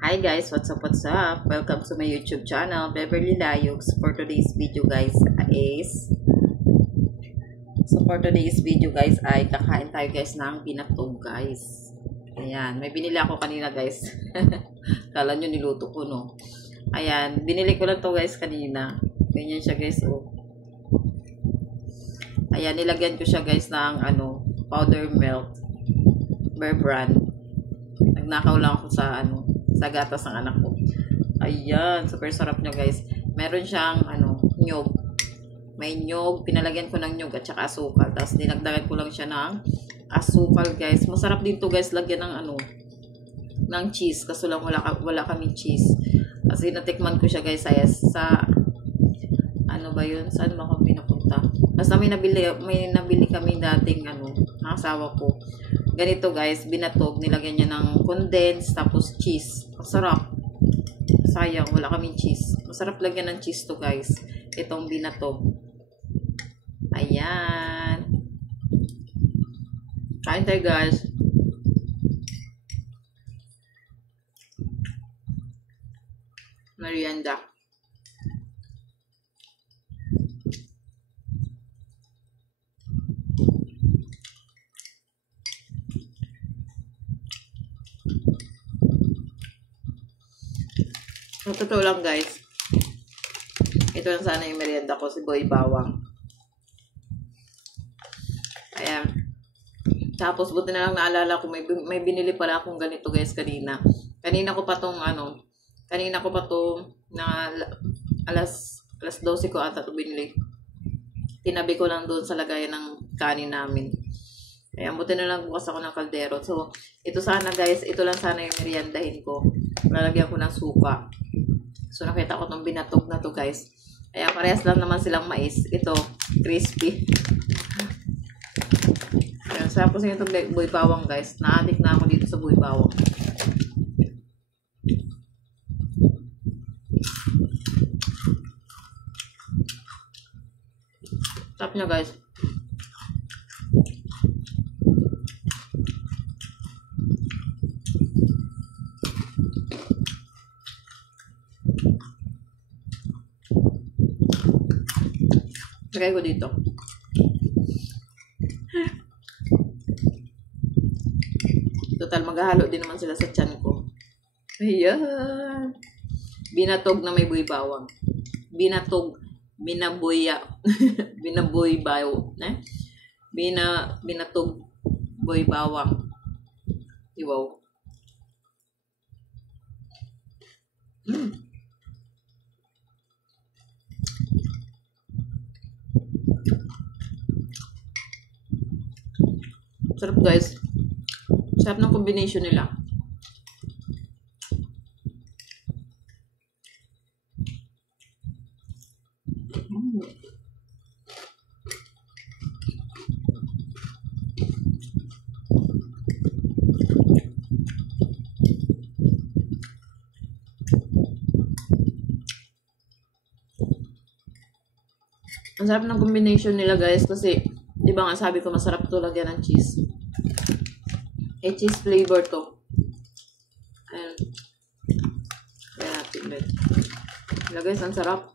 Hi guys, what's up, what's up? Welcome to my YouTube channel, Beverly Layux. For today's video guys ay kakain tayo guys ng binatog guys. Ayan, may binili ako kanina guys. Kala nyo niluto ko no. Ayan, binili ko lang to guys kanina. Ganyan siya guys oh. Ayan, nilagyan ko siya guys ng powder milk. Bear brand. Nagnakaw lang ako sa sa gatas ng anak ko. Ayan, super sarap niya guys. Meron siyang nyog. May nyog, pinalagyan ko ng nyog at saka asukal. Tapos dinagdagan ko lang siya ng asukal guys. Masarap din to guys, lagyan ng ng cheese. Kaso lang wala kaming cheese. Kasi natikman ko siya guys sa ba yun? Saan ba kami napunta? Basta may nabili kami dating ng asawa ko. Ganito guys, binatog, nilagyan niya ng condensed tapos cheese. Masarap. Sayang, wala kaming cheese. Masarap lagyan ng cheese to guys. Itong binatog. Ayan. Kain tayo guys. Merienda. So, totoo lang guys. Ito lang sana yung merienda ko, si Boy Bawang. Ayan. Tapos, buti na lang naalala ko, may binili pala akong ganito guys kanina. Kanina ko pa tong na alas 12 ko ata ito binili. Tinabi ko lang doon sa lagayan ng kanin namin. Ayan, buti na lang bukas ako ng kaldero. So, ito sana guys, ito lang sana yung meriendahin ko. Lalagyan ko ng suka. So, nakita ko itong binatog na to guys. Kaya parehas lang naman silang mais. Ito, crispy. Ayan, tapos yung itong Boy Bawang guys. Na-addict na ako dito sa Boy Bawang. Sarap niya guys. Try ko dito. Total, maghahalo din naman sila sa tiyan ko. Ayan. Binatog na may Boy Bawang. Binatog. Binaboya. Binaboy bayo. Binatog Boy Bawang. Wow. Sarap guys. Sarap ng combination nila. Ang sarap ng combination nila guys kasi di ba nga sabi ko masarap to lagyan ng cheese. Cheese flavor to. Ayan. Ayan natin guys. Wala guys, ang sarap.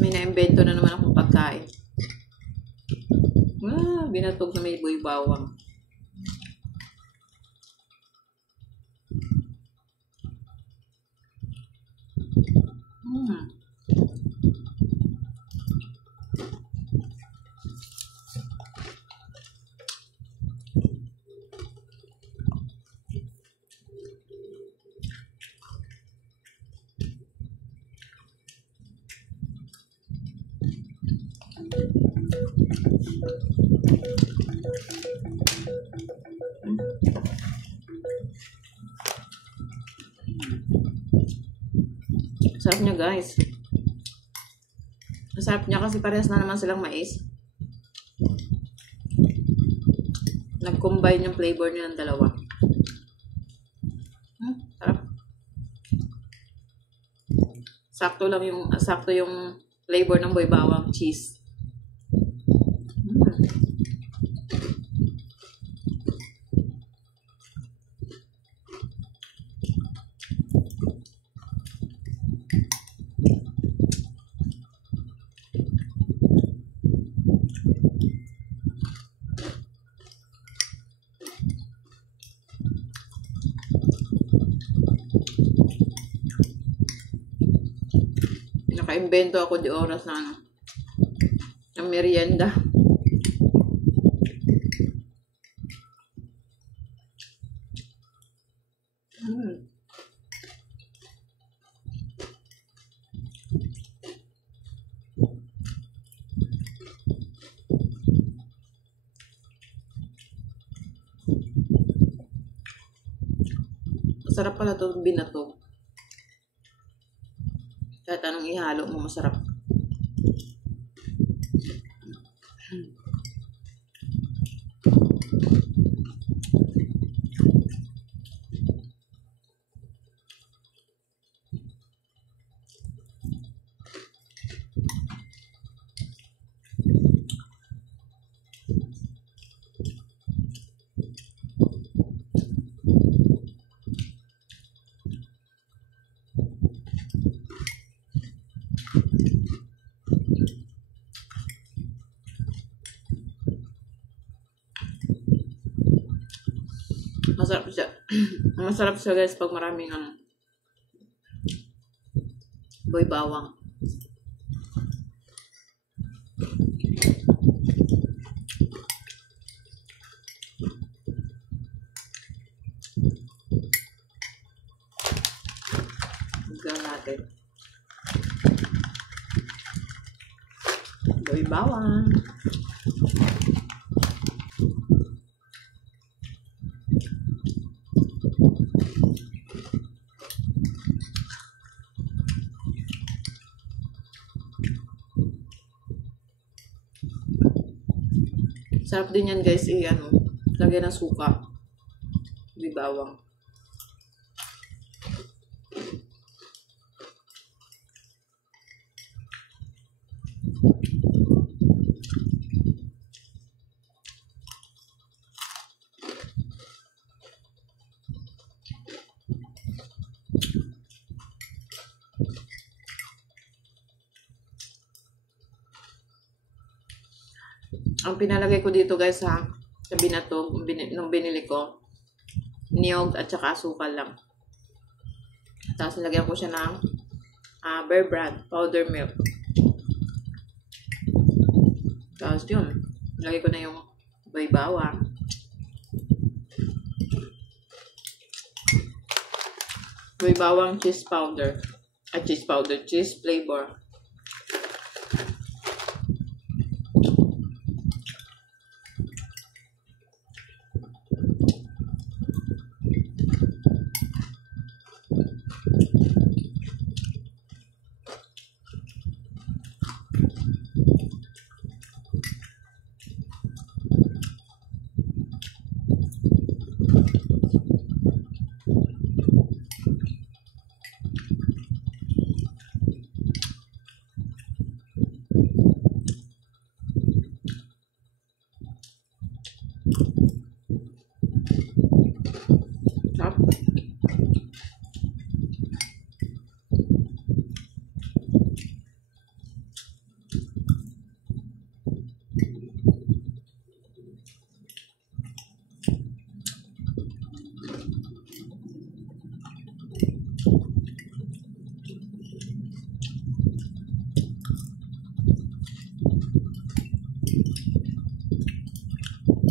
May na-invento na naman akong pagkain. Binatog na may Boy Bawang. Sarap niya guys. Sarap niya kasi parehas na naman silang mais. Nag-combine yung flavor nilang dalawa. Sarap. Sakto yung flavor ng Boy Bawang cheese. Nakaimbento ako di oras na ano, ng merienda. Masarap pala ito binatog. Kahit anong ihalo mo, masarap. Masarap siya. Masarap siya guys pag maraming boy bawang. Hanggang natin. Boy bawang. Sarap din yan guys, lagyan ng suka. Di bawang. Ang pinalagay ko dito guys sa binatog, nung binili ko, niyog at saka asukal lang. Tapos nilagyan ko siya ng Bear Brand powder milk. Tapos yun, nilagay ko na yung boy bawang. Boy bawang cheese powder. Cheese flavor. Sarap.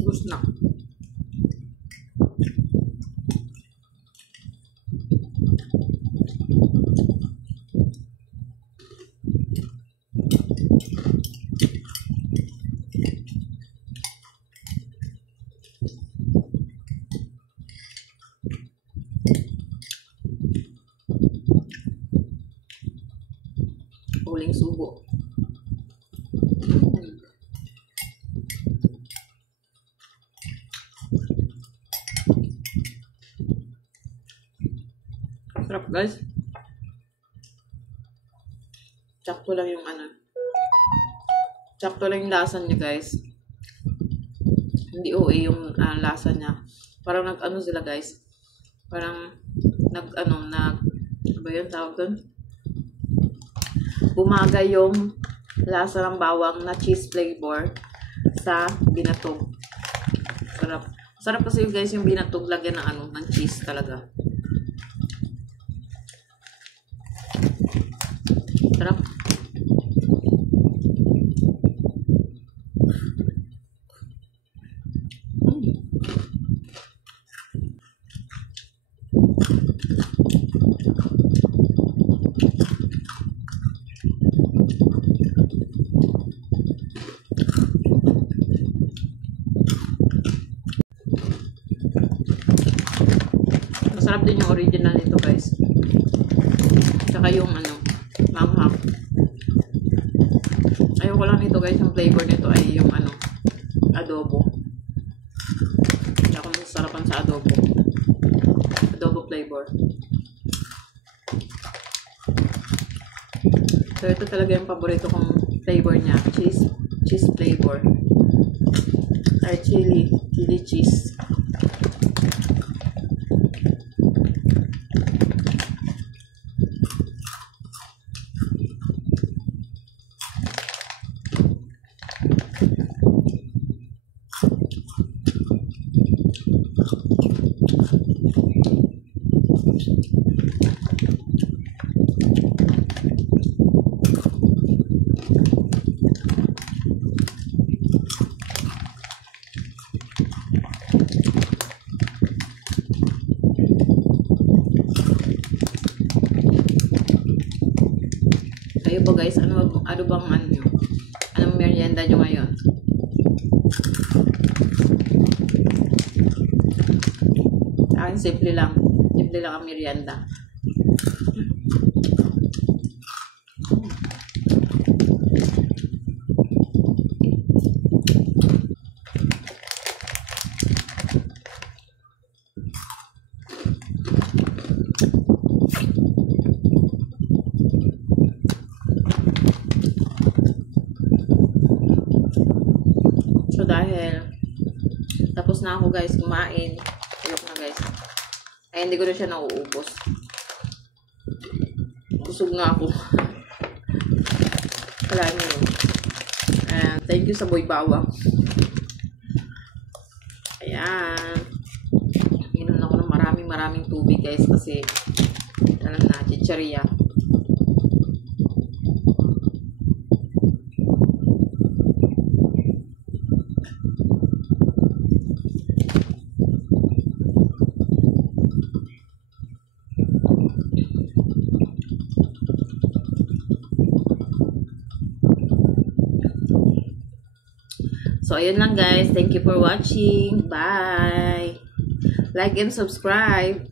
Gusto na. Uling subo. Sarap guys. Sakto lang yung sakto lang yung lasa niya guys. Hindi OA yung lasa niya. Parang sila guys. Parang ano ba yun tawag doon? Bumaga yung lasa ng bawang na cheese flavor sa binatog. Sarap. Sarap kasi guys yung binatog, lagyan ng ng cheese talaga. Sarap. Masarap din yung original nito guys. Tsaka yung ano, manghang. Ayoko lang nito guys, yung flavor nito ay yung ano, adobo. Hindi ako masarapan sa adobo. Adobo flavor. So ito talaga yung paborito kong flavor niya, cheese flavor. Ay chili cheese. Kayo ba guys, ano bang ano? Anong merienda nyo ngayon? Sa akin, simple lang. Simple lang ang merienda. So dahil tapos na ako guys kumain, tulog na guys. Ay hindi ko na siya nauubos. Busog na ako. Kala niyo yun. And thank you sa Boy Bawang. Ayan. Inom ako ng maraming tubig guys kasi alam na, chicharia. So, ayun lang guys. Thank you for watching. Bye! Like and subscribe.